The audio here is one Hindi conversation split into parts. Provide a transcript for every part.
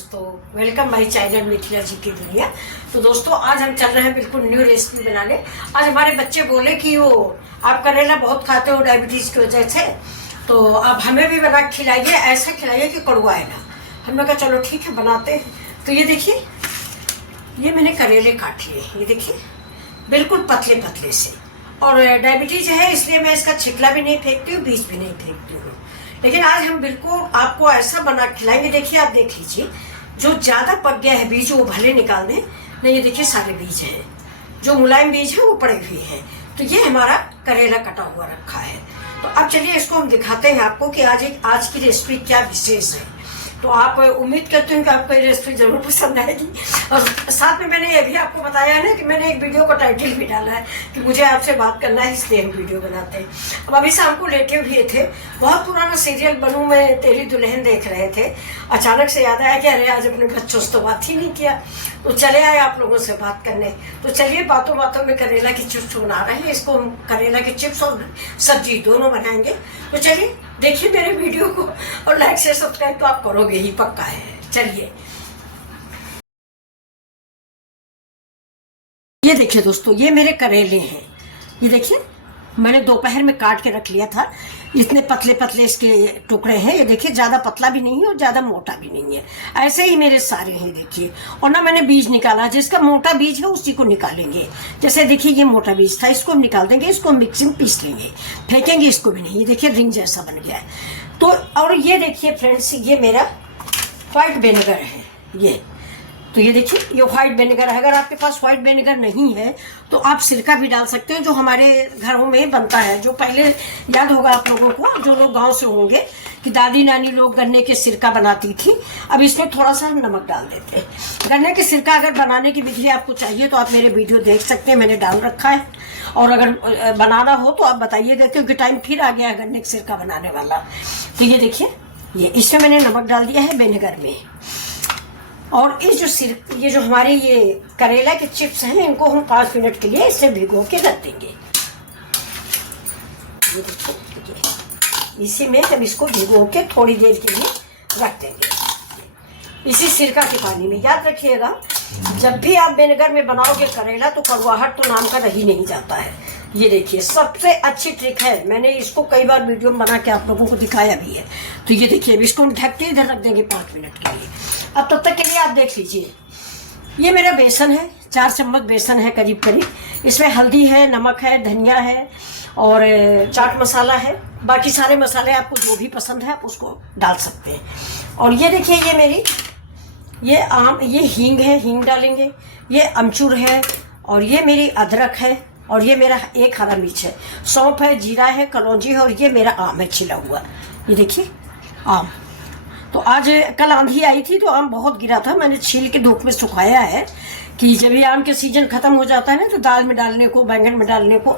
दोस्तों, वेलकम माय चैनल मिथिला जी की दुनिया। तो दोस्तों, आज हम चल रहे हैं बिल्कुल न्यू रेसिपी बनाने। आज हमारे बच्चे बोले कि वो आप करेला बहुत खाते हो डायबिटीज़ की वजह से, तो आप हमें भी बना के खिलाइए, ऐसा खिलाइए कि कड़वा है ना। हमने कहा चलो ठीक है बनाते हैं। तो ये देखिए, ये मैंने करेले काट लिए, ये देखिए बिल्कुल पतले पतले से। और डायबिटीज़ है इसलिए मैं इसका छिकला भी नहीं फेंकती हूँ, बीज भी नहीं फेंकती हूँ। लेकिन आज हम बिल्कुल आपको ऐसा बना खिलाएंगे। देखिए, आप देख लीजिए, जो ज़्यादा पक गया है बीज वो भले निकाल दें। नहीं, ये देखिए सारे बीज हैं, जो मुलायम बीज है वो पड़े हुए हैं। तो ये हमारा करेला कटा हुआ रखा है। तो अब चलिए इसको हम दिखाते हैं आपको कि आज की रेसिपी क्या विशेष है। तो आप उम्मीद करते हैं कि आपको ये रेसिपी जरूर पसंद आएगी। और साथ में मैंने ये भी आपको बताया है ना कि मैंने एक वीडियो का टाइटल भी डाला है कि मुझे आपसे बात करना है, इसलिए हम वीडियो बनाते हैं। अब अभी शाम को लेटे हुए थे, बहुत पुराना सीरियल बनूं मैं तेरी दुल्हन देख रहे थे। अचानक से याद आया कि अरे आज अपने बच्चों से तो बात ही नहीं किया, तो चले आए आप लोगों से बात करने। तो चलिए बातों बातों में करेला की चिप्स बना रहे हैं। इसको हम करेला के चिप्स और सब्जी दोनों बनाएंगे। तो चलिए देखिए मेरे वीडियो को, और लाइक शेयर सब्सक्राइब तो आप करोगे ही, पक्का है। चलिए, ये देखिए दोस्तों, ये मेरे करेले हैं। ये देखिए मैंने दोपहर में काट के रख लिया था। इतने पतले पतले इसके टुकड़े हैं। ये देखिए, ज़्यादा पतला भी नहीं है और ज़्यादा मोटा भी नहीं है। ऐसे ही मेरे सारे हैं देखिए। और ना मैंने बीज निकाला, जिसका मोटा बीज है उसी को निकालेंगे। जैसे देखिए ये मोटा बीज था, इसको हम निकाल देंगे, इसको मिक्सी में पीस लेंगे, फेंकेंगे इसको भी नहीं। ये देखिए रिंग जैसा बन गया है। तो और ये देखिए फ्रेंड्स, ये मेरा व्हाइट विनेगर है ये। तो ये देखिए, ये व्हाइट विनेगर है। अगर आपके पास व्हाइट विनेगर नहीं है तो आप सिरका भी डाल सकते हैं, जो हमारे घरों में बनता है। जो पहले याद होगा आप लोगों को, जो लोग गांव से होंगे, कि दादी नानी लोग गन्ने के सिरका बनाती थी। अब इसमें थोड़ा सा हम नमक डाल देते हैं। गन्ने के सिरका अगर बनाने की विधि आपको चाहिए तो आप मेरे वीडियो देख सकते हैं, मैंने डाल रखा है। और अगर बनाना हो तो आप बताइएगा, क्योंकि टाइम फिर आ गया है गन्ने के सिरका बनाने वाला। तो ये देखिए, ये इसमें मैंने नमक डाल दिया है विनेगर में। और ये जो हमारे ये करेला के चिप्स हैं, इनको हम 5 मिनट के लिए इसे भिगो के रख देंगे। ये देखिए, इसी में हम इसको भिगो के थोड़ी देर के लिए रख देंगे, इसी सिरका के पानी में। याद रखिएगा, जब भी आप विनेगर में बनाओगे करेला तो कड़वाहट तो नाम का रही नहीं जाता है। ये देखिए, सबसे अच्छी ट्रिक है। मैंने इसको कई बार वीडियो में बना के आप लोगों को दिखाया भी है। तो ये देखिए, अब इसको हम ढक के इधर रख देंगे 5 मिनट के लिए। अब तब तक के लिए आप देख लीजिए, ये मेरा बेसन है, 4 चम्मच बेसन है करीब करीब। इसमें हल्दी है, नमक है, धनिया है और चाट मसाला है। बाकी सारे मसाले आपको जो भी पसंद है आप उसको डाल सकते हैं। और ये देखिए, ये मेरी ये हींग है, हींग डालेंगे। ये अमचूर है, और ये मेरी अदरक है, और ये मेरा एक हरा मिर्च है, सौंफ है, जीरा है, कलौंजी है, और ये मेरा आम है छिला हुआ। ये देखिए आम। तो आज कल आंधी आई थी तो आम बहुत गिरा था, मैंने छील के धूप में सुखाया है कि जब ये आम के सीजन खत्म हो जाता है ना, तो दाल में डालने को, बैंगन में डालने को।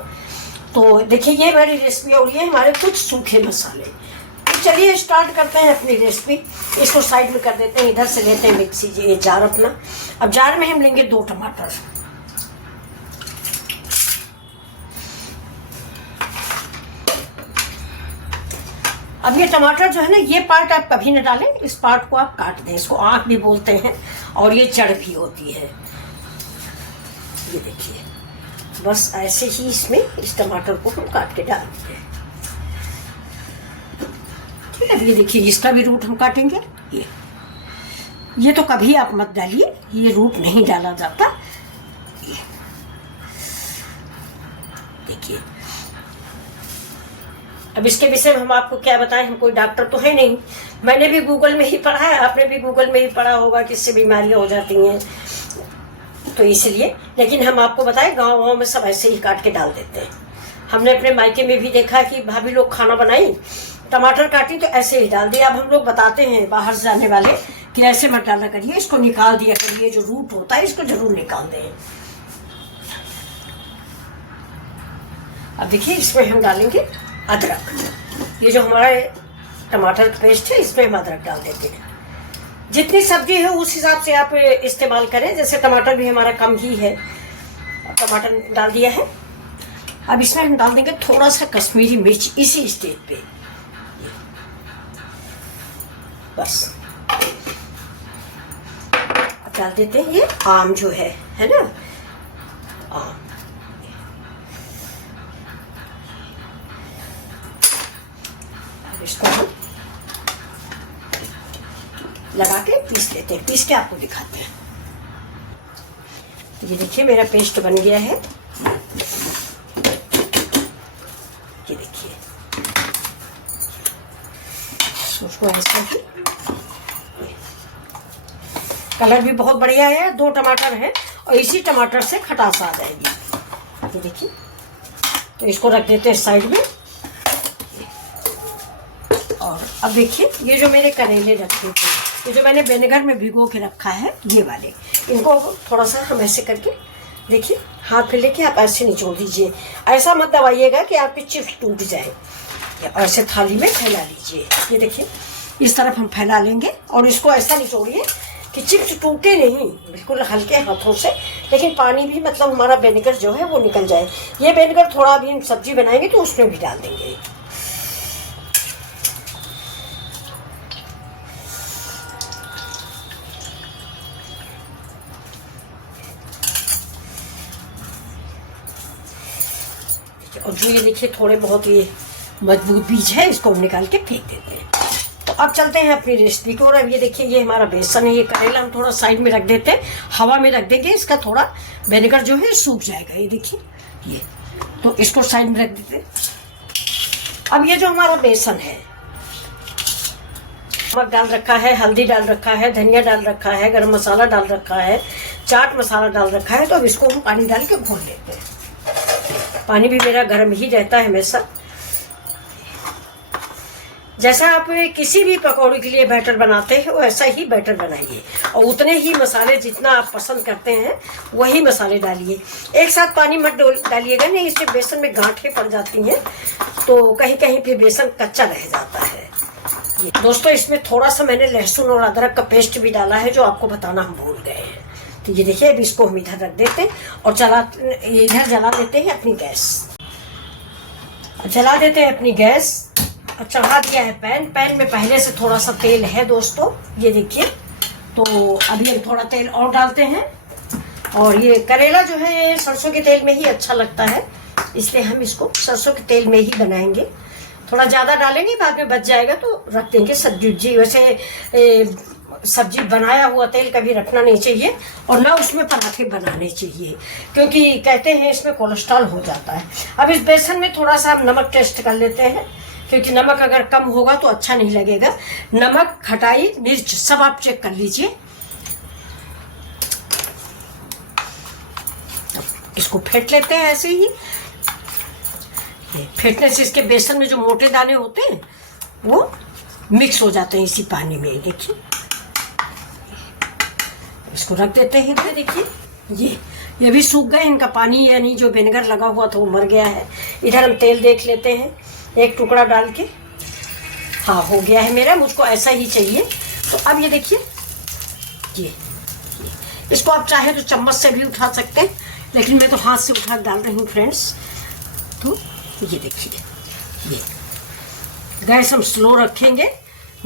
तो देखिए ये मेरी रेसिपी, और ये हमारे कुछ सूखे मसाले। तो चलिए स्टार्ट करते हैं अपनी रेसिपी। इसको साइड में कर देते हैं, इधर से लेते हैं मिक्सी ये जार अपना। अब जार में हम लेंगे 2 टमाटर। अब ये टमाटर जो है ना, ये पार्ट आप कभी न डालें, इस पार्ट को आप काट दें। इसको आँख भी बोलते हैं, और ये जड़ भी होती है। ये देखिए, बस ऐसे ही इसमें इस टमाटर को हम काट के डाल देते हैं। ठीक है, ये देखिए इसका भी रूट हम काटेंगे। ये तो कभी आप मत डालिए, ये रूट नहीं डाला जाता। देखिए, अब इसके विषय में हम आपको क्या बताएं, हम कोई डॉक्टर तो है नहीं। मैंने भी गूगल में ही पढ़ा है, आपने भी गूगल में ही पढ़ा होगा कि इससे बीमारियां हो जाती हैं, तो इसलिए। लेकिन हम आपको बताएं, गाँव में सब ऐसे ही काट के डाल देते हैं। हमने अपने मायके में भी देखा कि भाभी लोग खाना बनाई, टमाटर काटी तो ऐसे ही डाल दिया। अब हम लोग बताते हैं बाहर से जाने वाले कि ऐसे मत डाला करिए, इसको निकाल दिया करिए। जो रूट होता है इसको जरूर निकाल दें। अब देखिए, इसमें हम डालेंगे अदरक। ये जो हमारा टमाटर का पेस्ट है, इसमें हम अदरक डाल देते हैं। जितनी सब्जी है उस हिसाब से आप इस्तेमाल करें। जैसे टमाटर भी हमारा कम ही है, टमाटर डाल दिया है। अब इसमें हम डाल देंगे थोड़ा सा कश्मीरी मिर्च, इसी स्टेज पे । बस डाल देते हैं ये आम जो है ना, आम। इसको हम लगा के पीस लेते हैं, पीस के आपको दिखाते हैं। ये देखिए मेरा पेस्ट बन गया है, ये देखिए। उसको ऐसा ही, कलर भी बहुत बढ़िया है, 2 टमाटर है और इसी टमाटर से खटास आ जाएगी। ये देखिए, तो इसको रख देते हैं साइड में। और अब देखिए ये जो मेरे करेले रखे थे, ये जो मैंने विनेगर में भिगो के रखा है, ये वाले, इनको थोड़ा सा हम ऐसे करके देखिए हाथ पे लेके आप ऐसे निचोड़ दीजिए। ऐसा मत दबाइएगा कि आपके चिप्स टूट जाए। ऐसे थाली में फैला लीजिए। ये देखिए इस तरफ हम फैला लेंगे और इसको ऐसा निचोड़िए कि चिप्स टूटे नहीं, बिल्कुल हल्के हाथों से, लेकिन पानी भी मतलब हमारा विनेगर जो है वो निकल जाए। ये विनेगर थोड़ा भी हम सब्जी बनाएंगे तो उसमें भी डाल देंगे। और जो ये देखिए थोड़े बहुत ये मजबूत बीज है, इसको हम निकाल के फेंक देते हैं। तो अब चलते हैं अपनी रेसिपी को। और अब ये देखिए ये हमारा बेसन है, ये करेला हम थोड़ा साइड में रख देते हैं, हवा में रख देंगे, इसका थोड़ा विनेगर जो है सूख जाएगा। ये देखिए ये, तो इसको साइड में रख देते हैं। अब ये जो हमारा बेसन है, नमक डाल रखा है, हल्दी डाल रखा है, धनिया डाल रखा है, गरम मसाला डाल रखा है, चाट मसाला डाल रखा है। तो अब इसको हम पानी डाल के घोल लेते हैं। पानी भी मेरा गर्म ही रहता है हमेशा। जैसा आप किसी भी पकौड़े के लिए बैटर बनाते हैं वैसा ही बैटर बनाइए और उतने ही मसाले जितना आप पसंद करते हैं वही मसाले डालिए। एक साथ पानी मत डालिएगा, नहीं इससे बेसन में गांठें पड़ जाती हैं, तो कहीं कहीं पे बेसन कच्चा रह जाता है। ये दोस्तों इसमें थोड़ा सा मैंने लहसुन और अदरक का पेस्ट भी डाला है, जो आपको बताना हम भूल गए हैं। तो ये देखिए अब इसको हम इधर रख देते हैं और इधर जला देते हैं अपनी गैस। जला देते हैं अपनी गैस और चढ़ा दिया है पैन में पहले से थोड़ा सा तेल है दोस्तों, ये देखिए। तो अभी हम थोड़ा तेल और डालते हैं। और ये करेला जो है ये सरसों के तेल में ही अच्छा लगता है, इसलिए हम इसको सरसों के तेल में ही बनाएंगे। थोड़ा ज़्यादा डालेंगे, बाद में बच जाएगा तो रख देंगे सब्जी। वैसे सब्जी बनाया हुआ तेल कभी रखना नहीं चाहिए और ना उसमें पराठे बनाने चाहिए, क्योंकि कहते हैं इसमें कोलेस्ट्रॉल हो जाता है। अब इस बेसन में थोड़ा सा हम नमक टेस्ट कर लेते हैं, क्योंकि नमक अगर कम होगा तो अच्छा नहीं लगेगा। नमक, खटाई, मिर्च सब आप चेक कर लीजिए। इसको फेंट लेते हैं ऐसे ही। फेंटने से इसके बेसन में जो मोटे दाने होते हैं वो मिक्स हो जाते हैं इसी पानी में। देखिए इसको रख देते हैं इधर। देखिए ये भी सूख गए, इनका पानी यानी जो विनेगर लगा हुआ था वो मर गया है। इधर हम तेल देख लेते हैं, एक टुकड़ा डाल के। हाँ हो गया है मेरा, मुझको ऐसा ही चाहिए। तो अब ये देखिए ये इसको आप चाहे तो चम्मच से भी उठा सकते हैं, लेकिन मैं तो हाथ से उठा डाल रही हूँ फ्रेंड्स। तो ये देखिए ये गैस हम स्लो रखेंगे,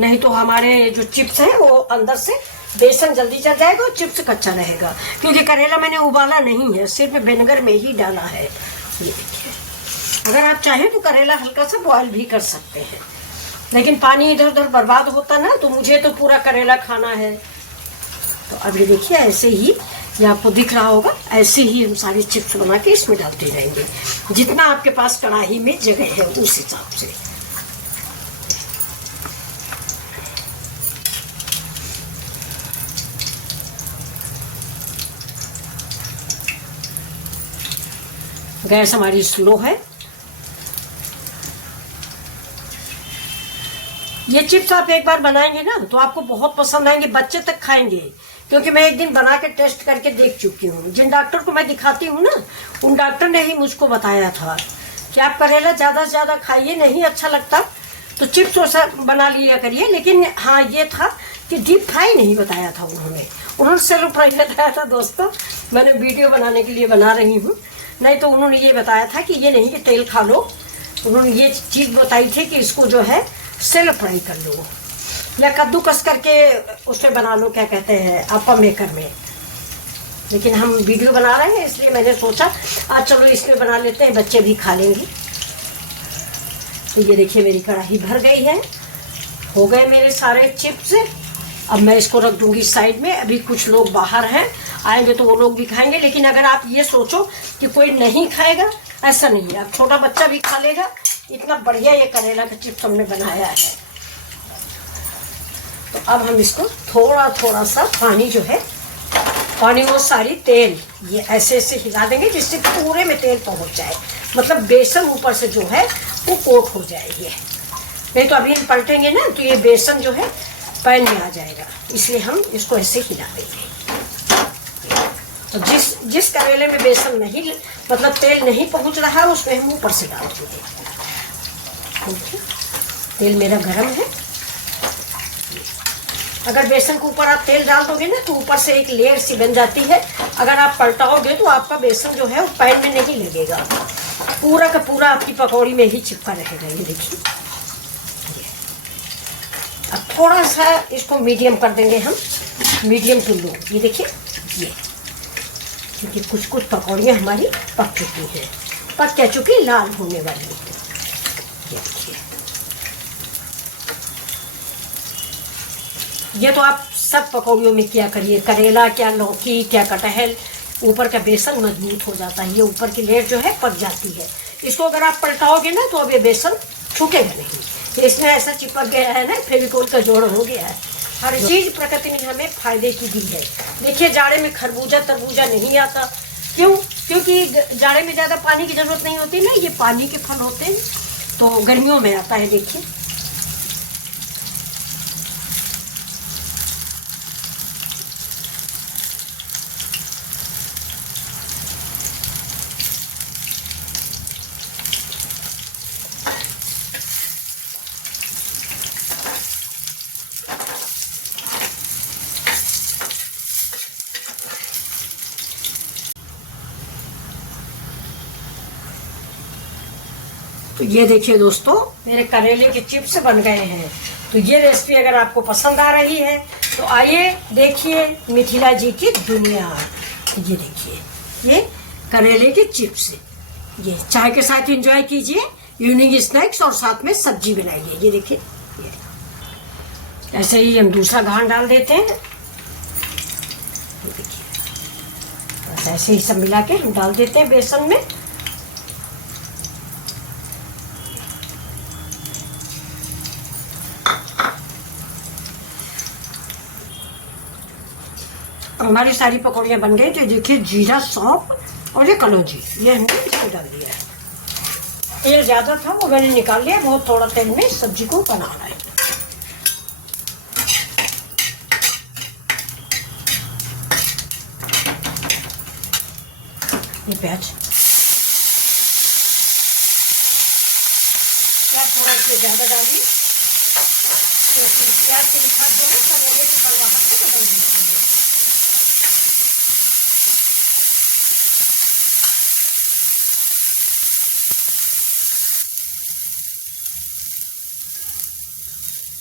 नहीं तो हमारे जो चिप्स हैं वो अंदर से बेसन जल्दी चल जाएगा और चिप्स कच्चा रहेगा। क्योंकि करेला मैंने उबाला नहीं है, सिर्फ विनेगर में ही डाला है। ये देखिए अगर आप चाहें तो करेला हल्का सा बॉयल भी कर सकते हैं, लेकिन पानी इधर उधर बर्बाद होता ना, तो मुझे तो पूरा करेला खाना है। तो अब ये देखिए ऐसे ही, ये आपको दिख रहा होगा, ऐसे ही हम सारी चिप्स बना के इसमें डालते रहेंगे, जितना आपके पास कढ़ाई में जगह है उस हिसाब से। गैस हमारी स्लो है। ये चिप्स आप एक बार बनाएंगे ना तो आपको बहुत पसंद आएंगे, बच्चे तक खाएंगे। क्योंकि मैं एक दिन बना के टेस्ट करके देख चुकी हूँ। जिन डॉक्टर को मैं दिखाती हूँ ना, उन डॉक्टर ने ही मुझको बताया था कि आप करेला ज़्यादा से ज़्यादा खाइए, नहीं अच्छा लगता तो चिप्स वैसा बना लिया करिए। लेकिन हाँ ये था कि डीप फ्राई नहीं बताया था उन्होंने सेलो फ्राई बताया था। दोस्तों मैंने वीडियो बनाने के लिए बना रही हूँ, नहीं तो उन्होंने ये बताया था कि ये नहीं कि तेल खा लो, उन्होंने ये चीज़ बताई थी कि इसको जो है सेलो फ्राई कर लो या कद्दूकस करके उसमें बना लो, क्या कहते हैं आपा मेकर में। लेकिन हम वीडियो बना रहे हैं इसलिए मैंने सोचा आज चलो इसमें बना लेते हैं, बच्चे भी खा लेंगे। तो ये देखिए मेरी कढ़ाई भर गई है, हो गए मेरे सारे चिप्स। अब मैं इसको रख दूंगी साइड में। अभी कुछ लोग बाहर हैं, आएंगे तो वो लोग भी खाएंगे। लेकिन अगर आप ये सोचो कि कोई नहीं खाएगा, ऐसा नहीं है, अब छोटा बच्चा भी खा लेगा। इतना बढ़िया ये करेला का चिप्स हमने बनाया है। तो अब हम इसको थोड़ा थोड़ा सा पानी जो है, पानी वो सारी तेल ये ऐसे ऐसे हिला देंगे जिससे पूरे में तेल पहुंच जाए, मतलब बेसन ऊपर से जो है वो कोट हो जाए। ये नहीं तो अभी हम पलटेंगे ना तो ये बेसन जो है पैन में आ जाएगा, इसलिए हम इसको ऐसे हिला देंगे। तो जिस करेले में बेसन नहीं, मतलब तेल नहीं पहुंच रहा है, उसमें हम ऊपर से डाल देंगे। तेल मेरा गर्म है। अगर बेसन के ऊपर आप तेल डाल दोगे ना तो ऊपर से एक लेयर सी बन जाती है। अगर आप पलटाओगे तो आपका बेसन जो है वो पैन में नहीं लगेगा, पूरा का पूरा आपकी पकौड़ी में ही चिपका रहेगा। ये देखिए, अब थोड़ा सा इसको मीडियम कर देंगे हम, मीडियम टू लो। ये देखिए, ये क्योंकि कुछ कुछ पकौड़ियाँ हमारी पक चुकी हैं, पक क्या चुकी, लाल होने वाली है। ये देखिए, ये तो आप सब पकौड़ियों में क्या करिए, करेला क्या लौकी क्या कटहल, ऊपर का बेसन मजबूत हो जाता है, ये ऊपर की लेयर जो है पक जाती है। इसको अगर आप पलटाओगे ना तो अब ये बेसन छूटेगा नहीं, ये इसमें ऐसा चिपक गया है ना, फेविकोल का जोड़ हो गया है। हर चीज प्रकृति ने हमें फायदे की दी है। देखिए जाड़े में खरबूजा तरबूजा नहीं आता, क्यों? क्योंकि जाड़े में ज्यादा पानी की जरूरत नहीं होती ना, ये पानी के फल होते हैं, तो गर्मियों में आता है। देखिए तो ये देखिए दोस्तों, मेरे करेले के चिप्स बन गए हैं। तो ये रेसिपी अगर आपको पसंद आ रही है तो आइए देखिए मिथिला जी की दुनिया। ये देखिए, ये करेले के चिप्स, ये चाय के साथ एंजॉय कीजिए, इवनिंग स्नैक्स, और साथ में सब्जी बनाइए। ये देखिए, ये ऐसे ही हम दूसरा घान डाल देते हैं। ये देखिए, बस ऐसे ही सब मिला के हम डाल देते हैं बेसन में। हमारी सारी पकौड़ियाँ बन गई। तो देखिए, जीरा सौंफ और ये कलौंजी, ये हमने इसमें डाल दिया है। तेल ज़्यादा था वो मैंने निकाल लिया, बहुत थोड़ा तेल में सब्जी को बनाना है। ये प्याज थोड़ा इसमें ज़्यादा डालिए, तो प्याज के साथ जो है सब वो वहाँ से बदल दीजिए।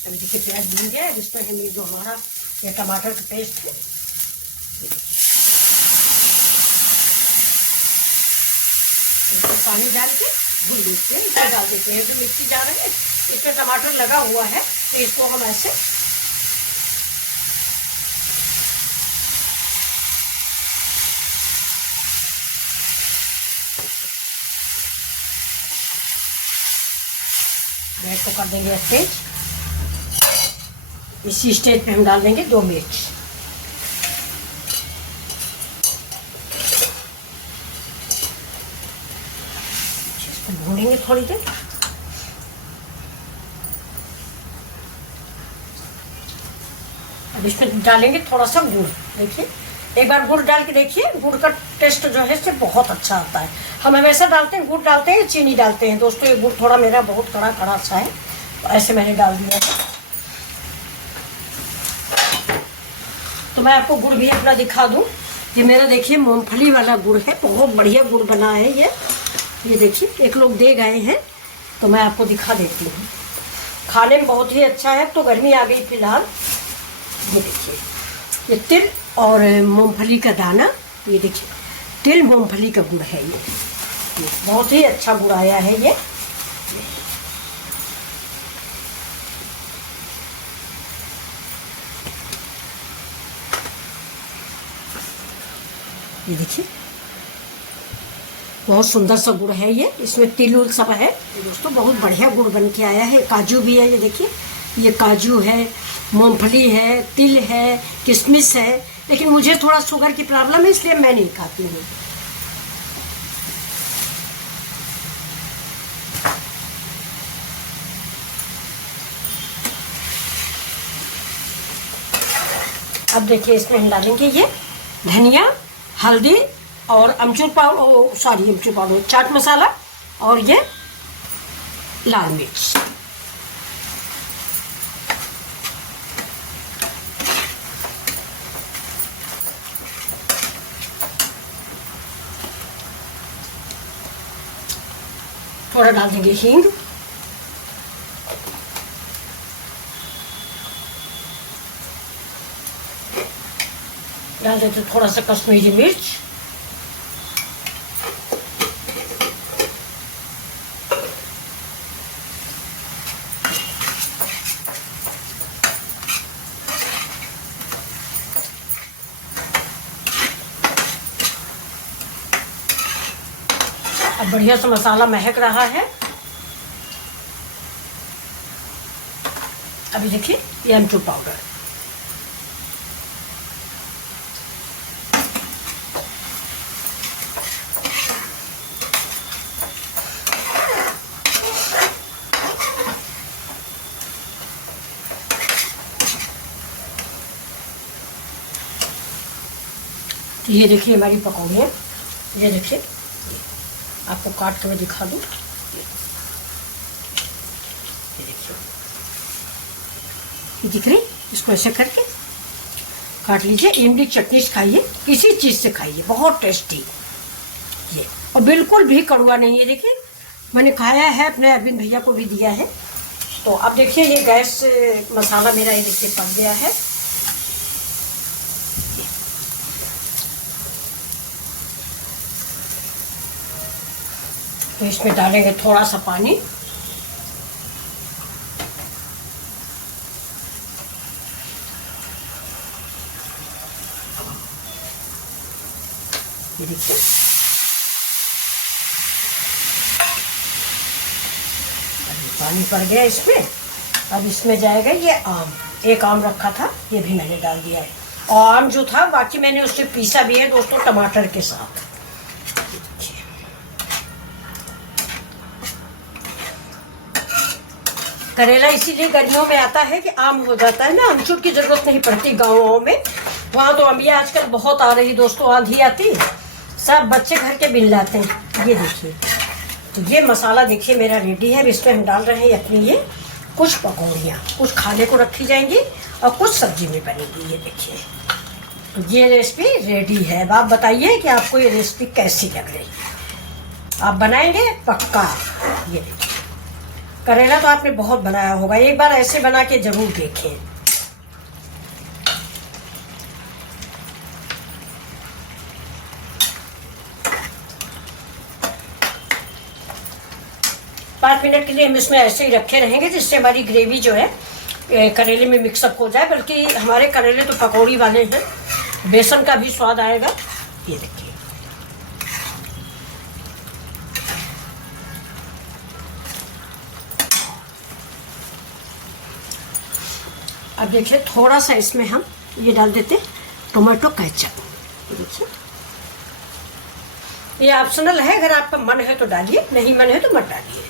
अभी देखिए प्याज भून गया है, जिसमें हम ये जो हमारा ये टमाटर का पेस्ट है, इसको पानी डाल के भून देते हैं, इसमें डाल देते हैं। तो मिक्सी जार है, इसमें टमाटर लगा हुआ है, तो इसको हम ऐसे गैस को कर देंगे तेज। इसी स्टेज पे हम डाल देंगे 2 मिर्च। इसको भूनेंगे थोड़ी देर। अब इसमें डालेंगे थोड़ा सा गुड़। देखिए, एक बार गुड़ डाल के देखिए, गुड़ का टेस्ट जो है इससे बहुत अच्छा आता है। हम हमेशा डालते हैं, गुड़ डालते हैं, चीनी डालते हैं। दोस्तों ये गुड़ थोड़ा मेरा बहुत कड़ा कड़ा सा है, तो ऐसे मैंने डाल दिया है। तो मैं आपको गुड़ भी अपना दिखा दूं। ये मेरा देखिए मूंगफली वाला गुड़ है, बहुत बढ़िया गुड़ बना है ये देखिए, एक लोग दे गए हैं, तो मैं आपको दिखा देती हूँ। खाने में बहुत ही अच्छा है। तो गर्मी आ गई फिलहाल। ये देखिए, ये तिल और मूंगफली का दाना ये देखिए तिल मूंगफली का गुड़ है ये बहुत ही अच्छा गुड़ आया है ये देखिए बहुत सुंदर सा गुड़ है ये, इसमें तिल उल सब है दोस्तों। बहुत बढ़िया गुड़ बन के आया है। काजू भी है, ये देखिए ये काजू है, मूंगफली है, तिल है, किशमिश है। लेकिन मुझे थोड़ा शुगर की प्रॉब्लम है इसलिए मैं नहीं खाती हूँ। अब देखिए इसमें हम डालेंगे ये धनिया, हल्दी और अमचूर पाउडर, सॉरी अमचूर पाउडर, चाट मसाला और ये लाल मिर्च। थोड़ा डाल देंगे हींग, डाल देते थोड़ा सा कश्मीरी मिर्च, अब बढ़िया सा मसाला महक रहा है। अभी देखिए ये अमचूर पाउडर, ये देखिए हमारी पकौड़ियाँ, ये देखिए आपको काट के मैं दिखा दूँ। ये देखिए ये दिख रही, इसको ऐसे करके काट लीजिए। इमली चटनी से खाइए, किसी चीज़ से खाइए, बहुत टेस्टी ये, और बिल्कुल भी कड़वा नहीं है। देखिए मैंने खाया है, अपने अरविंद भैया को भी दिया है। तो अब देखिए ये गैस मसाला मेरा ये देखिए पक गया है। तो इसमें डालेंगे थोड़ा सा पानी, ये देखिए पानी पड़ गया इसमें। अब इसमें जाएगा ये आम, एक आम रखा था ये भी मैंने डाल दिया है, और आम जो था बाकी मैंने उससे पीसा भी है दोस्तों टमाटर के साथ। करेला इसीलिए गर्मियों में आता है कि आम हो जाता है ना, अमचूर की जरूरत नहीं पड़ती गाँवों में। वहाँ तो अम्बिया आजकल बहुत आ रही दोस्तों, आंधी आती सब बच्चे घर के बिल लाते हैं। ये देखिए तो ये मसाला देखिए मेरा रेडी है। अब इसमें हम डाल रहे हैं अपनी ये कुछ पकौड़ियाँ, कुछ खाने को रखी जाएंगी और कुछ सब्जी में बनेगी। ये देखिए तो ये रेसिपी रेडी है। अब आप बताइए कि आपको ये रेसिपी कैसी लग रही है, आप बनाएंगे पक्का। ये देखिए करेला तो आपने बहुत बनाया होगा, एक बार ऐसे बना के जरूर देखें। पाँच मिनट के लिए हम इसमें ऐसे ही रखे रहेंगे जिससे हमारी ग्रेवी जो है करेले में मिक्सअप हो जाए। बल्कि हमारे करेले तो पकौड़ी वाले हैं, बेसन का भी स्वाद आएगा। ये देखिए अब देखिए थोड़ा सा इसमें हम ये डाल देते टोमेटो केचप। देखिए ये ऑप्शनल है, अगर आपका मन है तो डालिए, नहीं मन है तो मत डालिए।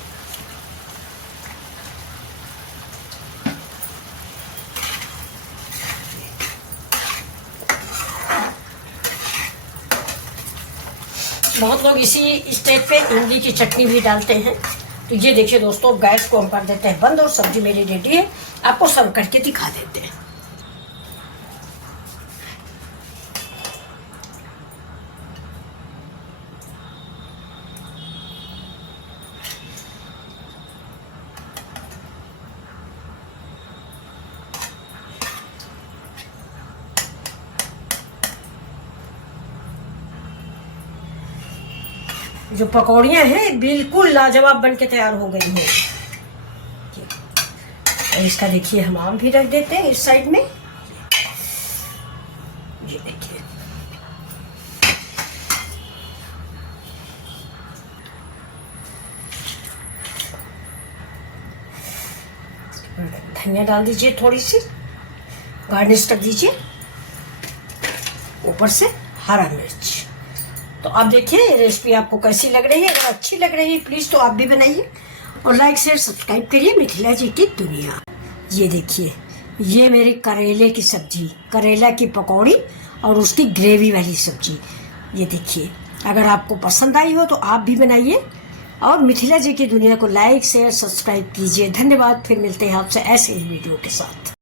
बहुत लोग इसी स्टेज पे इमली की चटनी भी डालते हैं। तो ये देखिए दोस्तों गैस को हम कर देते हैं बंद और सब्जी मेरी रेडी है, आपको सर्व करके दिखा देते हैं। जो पकौड़ियाँ हैं बिल्कुल लाजवाब बन के तैयार हो गई हैं। और इसका देखिए हम आम भी रख देते हैं इस साइड में। ये देखिए धनिया डाल दीजिए, थोड़ी सी गार्निश कर दीजिए, ऊपर से हरा मिर्च। तो आप देखिए ये रेसिपी आपको कैसी लग रही है। अगर अच्छी लग रही है प्लीज़ तो आप भी बनाइए और लाइक शेयर सब्सक्राइब करिए मिथिला जी की दुनिया। ये देखिए ये मेरी करेले की सब्जी, करेला की पकौड़ी और उसकी ग्रेवी वाली सब्जी। ये देखिए अगर आपको पसंद आई हो तो आप भी बनाइए और मिथिला जी की दुनिया को लाइक शेयर सब्सक्राइब कीजिए। धन्यवाद। फिर मिलते हैं आपसे ऐसे ही वीडियो के साथ।